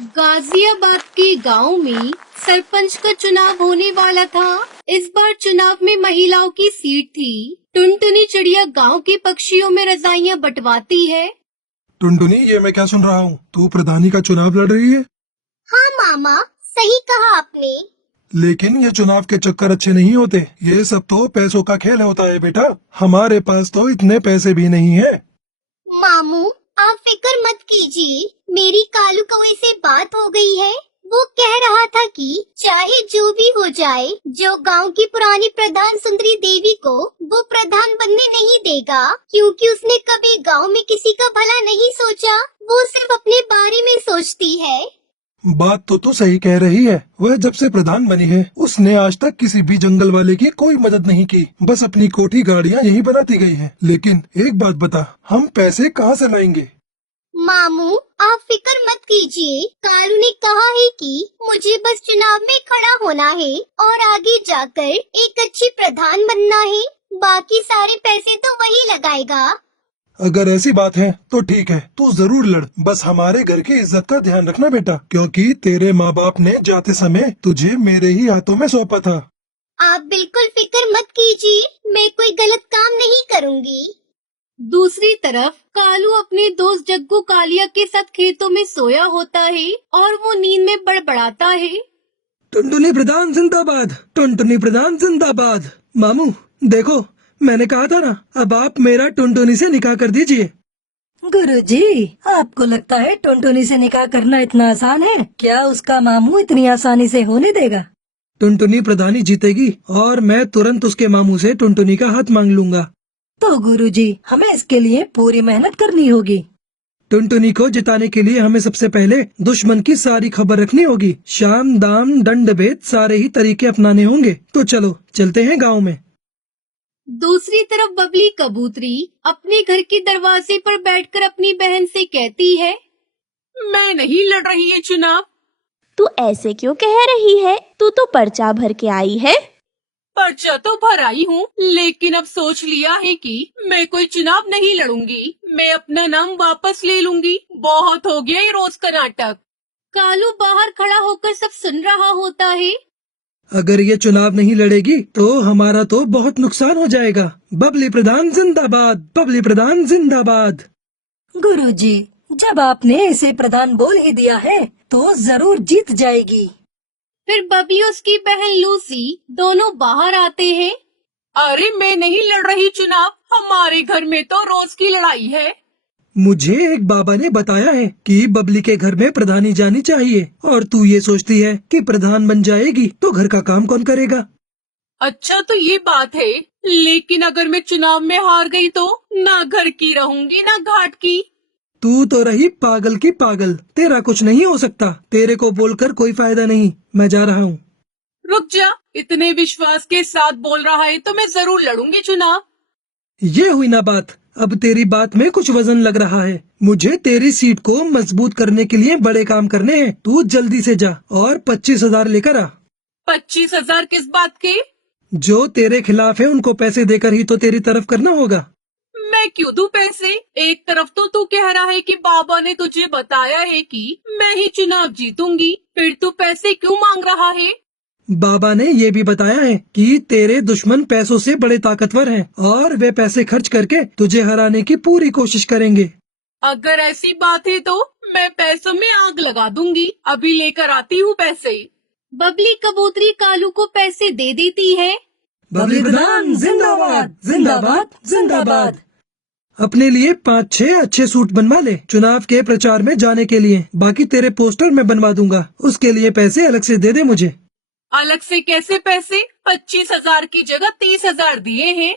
गाजियाबाद के गांव में सरपंच का चुनाव होने वाला था। इस बार चुनाव में महिलाओं की सीट थी। टुनटुनी चिड़िया गांव के पक्षियों में रजाइयां बंटवाती है। टुनटुनी, ये मैं क्या सुन रहा हूँ? तू प्रधानी का चुनाव लड़ रही है? हाँ मामा, सही कहा आपने। लेकिन ये चुनाव के चक्कर अच्छे नहीं होते। ये सब तो पैसों का खेल होता है बेटा। हमारे पास तो इतने पैसे भी नहीं है। मामू, आप फिक्र मत कीजिए, मेरी कालू कौवे से बात हो गई है। वो कह रहा था कि चाहे जो भी हो जाए, जो गांव की पुरानी प्रधान सुंदरी देवी को वो प्रधान बनने नहीं देगा, क्योंकि उसने कभी गांव में किसी का भला नहीं सोचा। वो सिर्फ अपने बारे में सोचती है। बात तो तू सही कह रही है। वह जब से प्रधान बनी है, उसने आज तक किसी भी जंगल वाले की कोई मदद नहीं की। बस अपनी कोठी गाड़ियाँ यही बनाती गई है। लेकिन एक बात बता, हम पैसे कहाँ से लाएंगे? मामू, आप फिक्र मत कीजिए। कालू ने कहा है कि मुझे बस चुनाव में खड़ा होना है और आगे जाकर एक अच्छी प्रधान बनना है। बाकी सारे पैसे तो वही लगाएगा। अगर ऐसी बात है तो ठीक है, तू जरूर लड़। बस हमारे घर की इज्जत का ध्यान रखना बेटा, क्योंकि तेरे माँ बाप ने जाते समय तुझे मेरे ही हाथों में सौंपा था। आप बिल्कुल फिक्र मत कीजिए, मैं कोई गलत काम नहीं करूँगी। दूसरी तरफ कालू अपने दोस्त जग्गू कालिया के साथ खेतों में सोया होता है और वो नींद में बड़बड़ाता है। टुनटुनी प्रधान जिंदाबाद, टुनटुनी प्रधान जिंदाबाद। मामू देखो, मैंने कहा था ना, अब आप मेरा टुनटुनी से निकाह कर दीजिए। गुरुजी, आपको लगता है टुनटुनी से निकाह करना इतना आसान है? क्या उसका मामू इतनी आसानी से होने देगा? टुनटुनी प्रधानी जीतेगी और मैं तुरंत उसके मामू से टुनटुनी का हाथ मांग लूंगा। तो गुरुजी, हमें इसके लिए पूरी मेहनत करनी होगी। टुनटुनी को जिताने के लिए हमें सबसे पहले दुश्मन की सारी खबर रखनी होगी। शाम दाम दंड भेद सारे ही तरीके अपनाने होंगे। तो चलो चलते हैं गाँव में। दूसरी तरफ बबली कबूतरी अपने घर के दरवाजे पर बैठकर अपनी बहन से कहती है, मैं नहीं लड़ रही है चुनाव। तू ऐसे क्यों कह रही है? तू तो पर्चा भर के आई है। पर्चा तो भर आई हूँ, लेकिन अब सोच लिया है कि मैं कोई चुनाव नहीं लड़ूंगी। मैं अपना नाम वापस ले लूंगी। बहुत हो गया ये रोज का नाटक। कालू बाहर खड़ा होकर सब सुन रहा होता है। अगर ये चुनाव नहीं लड़ेगी तो हमारा तो बहुत नुकसान हो जाएगा। बबली प्रधान जिंदाबाद, बबली प्रधान जिंदाबाद। गुरुजी, जब आपने इसे प्रधान बोल ही दिया है तो जरूर जीत जाएगी। फिर बबली और उसकी बहन लूसी दोनों बाहर आते हैं। अरे मैं नहीं लड़ रही चुनाव, हमारे घर में तो रोज की लड़ाई है। मुझे एक बाबा ने बताया है कि बबली के घर में प्रधानी जानी चाहिए, और तू ये सोचती है कि प्रधान बन जाएगी तो घर का काम कौन करेगा? अच्छा तो ये बात है, लेकिन अगर मैं चुनाव में हार गई तो ना घर की रहूंगी ना घाट की। तू तो रही पागल की पागल। तेरा कुछ नहीं हो सकता। तेरे को बोलकर कोई फायदा नहीं। मैं जा रहा हूँ। रुक जा, इतने विश्वास के साथ बोल रहा है तो मैं जरूर लड़ूंगी चुनाव। ये हुई ना बात। अब तेरी बात में कुछ वजन लग रहा है। मुझे तेरी सीट को मजबूत करने के लिए बड़े काम करने हैं। तू जल्दी से जा और 25,000 लेकर आ। 25,000 किस बात के? जो तेरे खिलाफ है उनको पैसे देकर ही तो तेरी तरफ करना होगा। मैं क्यों दूं पैसे? एक तरफ तो तू कह रहा है कि बाबा ने तुझे बताया है कि मैं ही चुनाव जीतूंगी, फिर तू पैसे क्यों मांग रहा है? बाबा ने ये भी बताया है कि तेरे दुश्मन पैसों से बड़े ताकतवर हैं और वे पैसे खर्च करके तुझे हराने की पूरी कोशिश करेंगे। अगर ऐसी बात है तो मैं पैसों में आग लगा दूंगी। अभी लेकर आती हूँ पैसे। बबली कबूतरी कालू को पैसे दे देती है। बबली प्रधान जिंदाबाद, जिंदाबाद, जिंदाबाद। अपने लिए 5-6 अच्छे सूट बनवा ले चुनाव के प्रचार में जाने के लिए। बाकी तेरे पोस्टर मैं बनवा दूंगा, उसके लिए पैसे अलग से दे दे मुझे। अलग से कैसे पैसे? 25,000 की जगह 30,000 दिए हैं।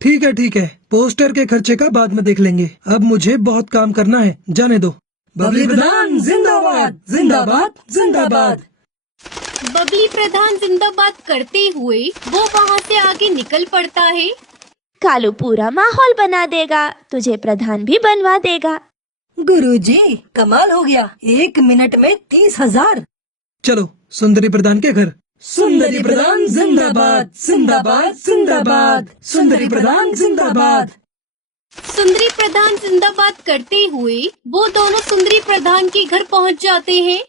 ठीक है, पोस्टर के खर्चे का बाद में देख लेंगे। अब मुझे बहुत काम करना है, जाने दो। बबली प्रधान जिंदाबाद, जिंदाबाद, जिंदाबाद। बबली प्रधान जिंदाबाद करते हुए वो वहाँ से आगे निकल पड़ता है। कालू पूरा माहौल बना देगा, तुझे प्रधान भी बनवा देगा। गुरुजी, कमाल हो गया। 1 मिनट में 30,000। चलो सुंदरी प्रधान के घर। सुंदरी प्रधान जिंदाबाद, जिंदाबाद, जिंदाबाद। सुंदरी प्रधान जिंदाबाद। सुंदरी प्रधान जिंदाबाद करते हुए वो दोनों सुंदरी प्रधान के घर पहुंच जाते हैं।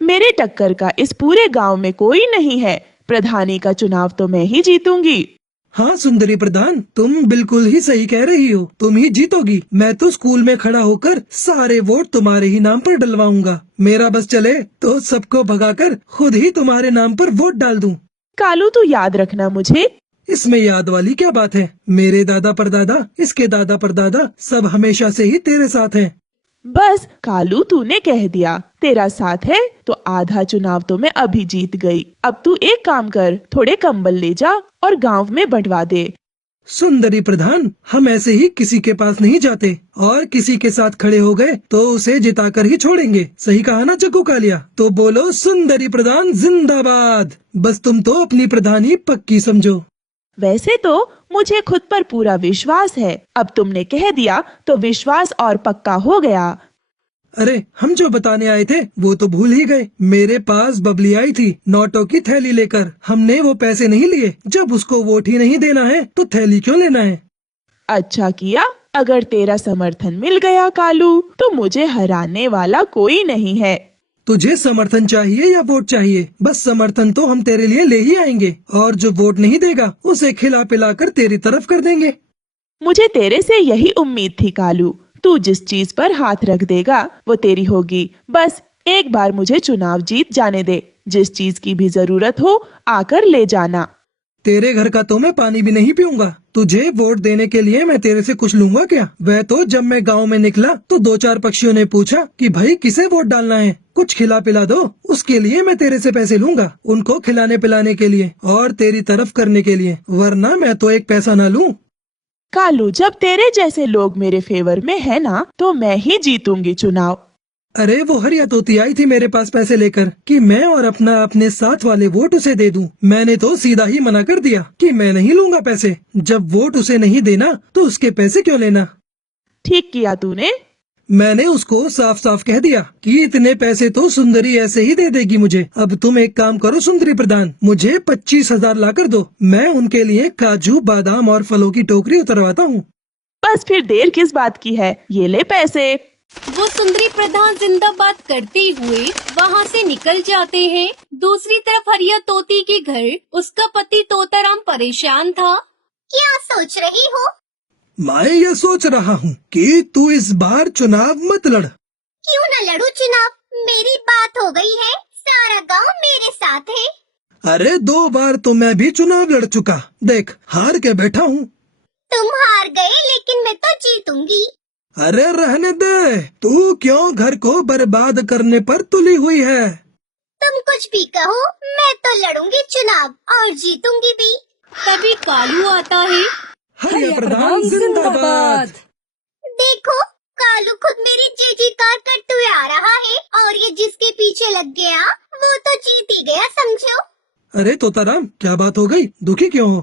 मेरे टक्कर का इस पूरे गांव में कोई नहीं है। प्रधानी का चुनाव तो मैं ही जीतूंगी। हाँ सुंदरी प्रधान, तुम बिल्कुल ही सही कह रही हो, तुम ही जीतोगी। मैं तो स्कूल में खड़ा होकर सारे वोट तुम्हारे ही नाम पर डलवाऊंगा। मेरा बस चले तो सबको भगाकर खुद ही तुम्हारे नाम पर वोट डाल दूं। कालू तू याद रखना मुझे। इसमें याद वाली क्या बात है? मेरे दादा परदादा, इसके दादा परदादा सब हमेशा से ही तेरे साथ हैं। बस कालू तूने कह दिया तेरा साथ है तो आधा चुनाव तो मैं अभी जीत गई। अब तू एक काम कर, थोड़े कंबल ले जा और गांव में बंटवा दे। सुंदरी प्रधान, हम ऐसे ही किसी के पास नहीं जाते और किसी के साथ खड़े हो गए तो उसे जिताकर ही छोड़ेंगे। सही कहा ना चक्कू कालिया? तो बोलो सुंदरी प्रधान जिंदाबाद। बस तुम तो अपनी प्रधानी पक्की समझो। वैसे तो मुझे खुद पर पूरा विश्वास है। अब तुमने कह दिया तो विश्वास और पक्का हो गया। अरे हम जो बताने आए थे वो तो भूल ही गए। मेरे पास बबली आई थी नोटों की थैली लेकर। हमने वो पैसे नहीं लिए। जब उसको वोट ही नहीं देना है तो थैली क्यों लेना है? अच्छा किया। अगर तेरा समर्थन मिल गया कालू तो मुझे हराने वाला कोई नहीं है। तुझे समर्थन चाहिए या वोट चाहिए? बस समर्थन तो हम तेरे लिए ले ही आएंगे और जो वोट नहीं देगा उसे खिला पिला कर तेरी तरफ कर देंगे। मुझे तेरे से यही उम्मीद थी कालू। तू जिस चीज पर हाथ रख देगा वो तेरी होगी। बस एक बार मुझे चुनाव जीत जाने दे। जिस चीज की भी जरूरत हो आकर ले जाना। तेरे घर का तो मैं पानी भी नहीं पीऊंगा। तुझे वोट देने के लिए मैं तेरे से कुछ लूंगा क्या? वह तो जब मैं गांव में निकला तो 2-4 पक्षियों ने पूछा कि भाई किसे वोट डालना है, कुछ खिला पिला दो। उसके लिए मैं तेरे से पैसे लूंगा, उनको खिलाने पिलाने के लिए और तेरी तरफ करने के लिए, वरना मैं तो एक पैसा न लूं। कालू जब तेरे जैसे लोग मेरे फेवर में है ना तो मैं ही जीतूंगी चुनाव। अरे वो हरिया तोती आई थी मेरे पास पैसे लेकर कि मैं और अपने साथ वाले वोट उसे दे दूं। मैंने तो सीधा ही मना कर दिया कि मैं नहीं लूंगा पैसे। जब वोट उसे नहीं देना तो उसके पैसे क्यों लेना? ठीक किया तूने। मैंने उसको साफ साफ कह दिया कि इतने पैसे तो सुंदरी ऐसे ही दे देगी मुझे। अब तुम एक काम करो सुंदरी प्रधान, मुझे 25,000 ला कर दो। मैं उनके लिए काजू बादाम और फलों की टोकरी उतरवाता हूँ। बस फिर देर किस बात की है, ये ले पैसे। वो सुंदरी प्रधान जिंदाबाद करते हुए वहाँ से निकल जाते हैं। दूसरी तरफ हरिया तोती के घर उसका पति तोताराम परेशान था। क्या सोच रही हो? मैं ये सोच रहा हूँ कि तू इस बार चुनाव मत लड़। क्यों न लड़ू चुनाव? मेरी बात हो गई है, सारा गांव मेरे साथ है। अरे 2 बार तो मैं भी चुनाव लड़ चुका, देख हार के बैठा हूँ। तुम हार गए लेकिन मैं तो जीतूंगी। अरे रहने दे, तू क्यों घर को बर्बाद करने पर तुली हुई है? तुम कुछ भी कहो, मैं तो लड़ूंगी चुनाव और जीतूंगी भी। तभी कालू आता है। हरिया प्रधान जिंदाबाद। देखो कालू खुद मेरी जी कार करते हुए आ रहा है और ये जिसके पीछे लग गया वो तो जीत ही गया समझो। अरे तोताराम क्या बात हो गई? दुखी क्यों हो?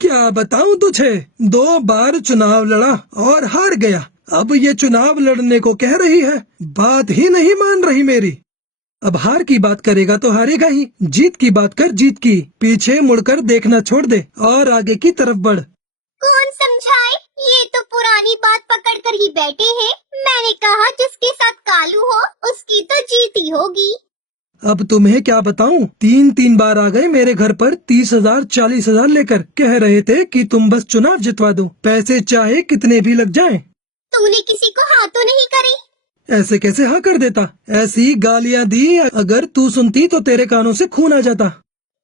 क्या बताऊं तुझे, 2 बार चुनाव लड़ा और हार गया। अब ये चुनाव लड़ने को कह रही है, बात ही नहीं मान रही मेरी। अब हार की बात करेगा तो हारेगा ही। जीत की बात कर, जीत की। पीछे मुड़कर देखना छोड़ दे और आगे की तरफ बढ़। कौन समझाए? ये तो पुरानी बात पकड़ कर ही बैठे हैं। मैंने कहा जिसके साथ कालू हो उसकी तो जीत ही होगी। अब तुम्हें क्या बताऊं, 3 बार आ गए मेरे घर पर 30,000 40,000 लेकर। कह रहे थे कि तुम बस चुनाव जितवा दो, पैसे चाहे कितने भी लग जाएं। तूने किसी को हाँ तो नहीं करे? ऐसे कैसे हाँ कर देता? ऐसी गालियां दी, अगर तू सुनती तो तेरे कानों से खून आ जाता।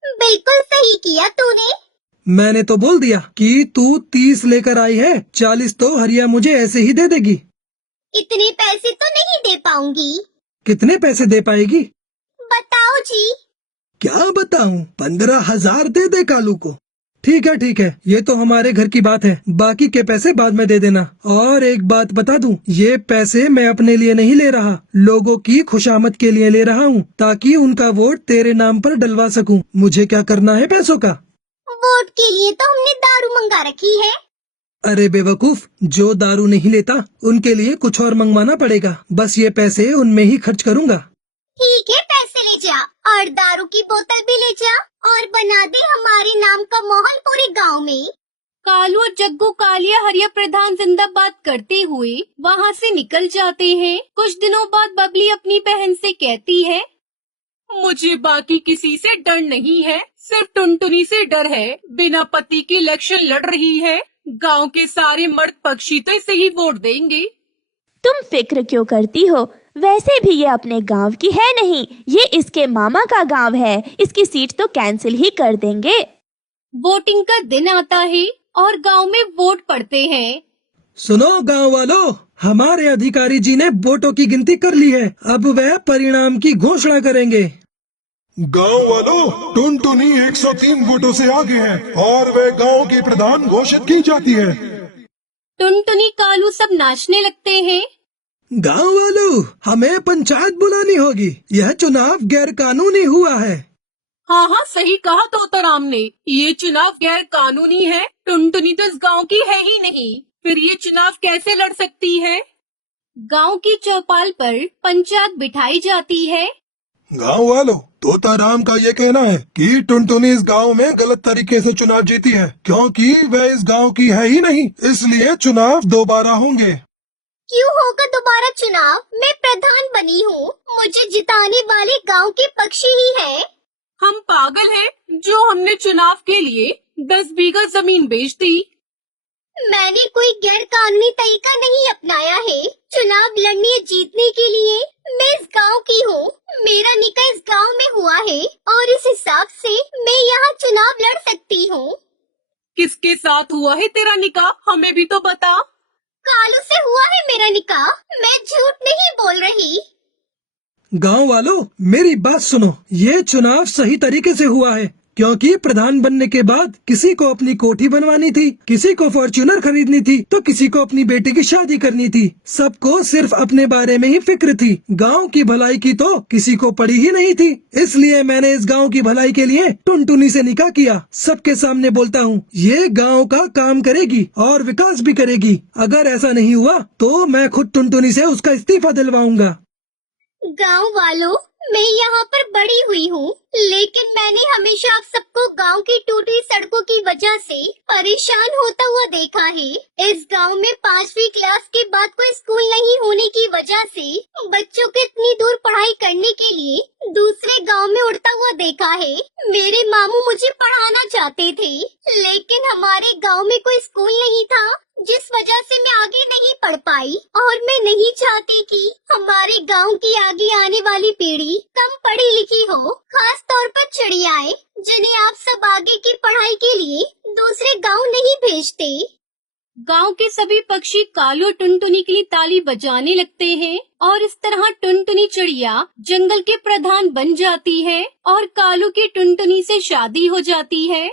बिल्कुल सही किया तूने। मैंने तो बोल दिया कि तू 30 लेकर आई है, 40 तो हरिया मुझे ऐसे ही दे देगी। इतने पैसे तो नहीं दे पाऊंगी। कितने पैसे दे पाएगी? बताओ जी। क्या बताऊं, 15,000 दे दे कालू को। ठीक है, ये तो हमारे घर की बात है, बाकी के पैसे बाद में दे देना। और एक बात बता दूं, ये पैसे मैं अपने लिए नहीं ले रहा, लोगों की खुशामद के लिए ले रहा हूँ, ताकि उनका वोट तेरे नाम पर डलवा सकूं। मुझे क्या करना है पैसों का? वोट के लिए तो हमने दारू मंगा रखी है। अरे बेवकूफ, जो दारू नहीं लेता उनके लिए कुछ और मंगवाना पड़ेगा। बस ये पैसे उनमें ही खर्च करूँगा। ठीक है, पैसे ले जा और दारू की बोतल भी ले जा और बना दे हमारे नाम का माहौल पूरे गांव में। कालू और जग्गू कालिया हरिया प्रधान जिंदाबाद करते हुए वहाँ से निकल जाते हैं। कुछ दिनों बाद बबली अपनी बहन से कहती है, मुझे बाकी किसी से डर नहीं है, सिर्फ टुनटुनी से डर है। बिना पति के इलेक्शन लड़ रही है। गांव के सारे मर्द पक्षी तो इसे ही वोट देंगे। तुम फिक्र क्यों करती हो? वैसे भी ये अपने गांव की है नहीं, ये इसके मामा का गांव है। इसकी सीट तो कैंसिल ही कर देंगे। वोटिंग का दिन आता है और गांव में वोट पड़ते हैं। सुनो गांव वालों, हमारे अधिकारी जी ने वोटों की गिनती कर ली है। अब वह परिणाम की घोषणा करेंगे। गांव वालों, टुनटुनी 103 वोटों से आगे है और वह गांव की प्रधान घोषित की जाती है। टुनटुनी कालू सब नाचने लगते हैं। गांव वालों, हमें पंचायत बुलानी होगी। यह चुनाव गैर कानूनी हुआ है। हाँ हाँ, सही कहा तोताराम ने। ये चुनाव गैर कानूनी है। टुनटुनी तो इस गांव की है ही नहीं, फिर ये चुनाव कैसे लड़ सकती है? गांव की चौपाल पर पंचायत बिठाई जाती है। गांव वालों, तोताराम का ये कहना है कि टुनटुनी इस गांव में गलत तरीके से चुनाव जीती है, क्योंकि वह इस गांव की है ही नहीं, इसलिए चुनाव दोबारा होंगे। क्यों होगा दोबारा चुनाव? मैं प्रधान बनी हूँ, मुझे जिताने वाले गांव के पक्षी ही हैं। हम पागल हैं जो हमने चुनाव के लिए 10 बीघा जमीन बेच दी। मैंने कोई गैर कानूनी तरीका नहीं अपनाया है। चुनाव लड़ने जीतने के लिए मैं इस गांव की हूँ। मेरा निकाह इस गांव में हुआ है और इस हिसाब से मैं यहाँ चुनाव लड़ सकती हूँ। किसके साथ हुआ है तेरा निकाह? हमें भी तो बता। कालू से हुआ है मेरा निकाह, मैं झूठ नहीं बोल रही। गांव वालों, मेरी बात सुनो। ये चुनाव सही तरीके से हुआ है, क्योंकि प्रधान बनने के बाद किसी को अपनी कोठी बनवानी थी, किसी को फॉर्च्यूनर खरीदनी थी, तो किसी को अपनी बेटी की शादी करनी थी। सबको सिर्फ अपने बारे में ही फिक्र थी। गांव की भलाई की तो किसी को पड़ी ही नहीं थी। इसलिए मैंने इस गांव की भलाई के लिए टुनटुनी से निकाह किया। सबके सामने बोलता हूँ, ये गांव का काम करेगी और विकास भी करेगी। अगर ऐसा नहीं हुआ तो मैं खुद टुनटुनी से उसका इस्तीफा दिलवाऊंगा। गांव वालों, मैं यहाँ पर बड़ी हुई हूँ, लेकिन मैंने हमेशा आप सबको गांव की टूटी सड़कों की वजह से परेशान होता हुआ देखा है। इस गांव में 5वीं क्लास के बाद कोई स्कूल नहीं होने की वजह से बच्चों को इतनी दूर पढ़ाई करने के लिए दूसरे गांव में उड़ता हुआ देखा है। मेरे मामू मुझे पढ़ाना चाहते थे, लेकिन हमारे गांव में कोई स्कूल नहीं था, जिस वजह से मैं आगे नहीं पढ़ पाई। और मैं नहीं चाहती कि हमारे गांव की आगे आने वाली पीढ़ी कम पढ़ी लिखी हो, खास तौर पर चिड़ियाएं, जिन्हें आप सब आगे की पढ़ाई के लिए दूसरे गांव नहीं भेजते। गांव के सभी पक्षी कालू और टुनटुनी के लिए ताली बजाने लगते हैं और इस तरह टुनटुनी चिड़िया जंगल के प्रधान बन जाती है और कालू की टुनटुनी से शादी हो जाती है।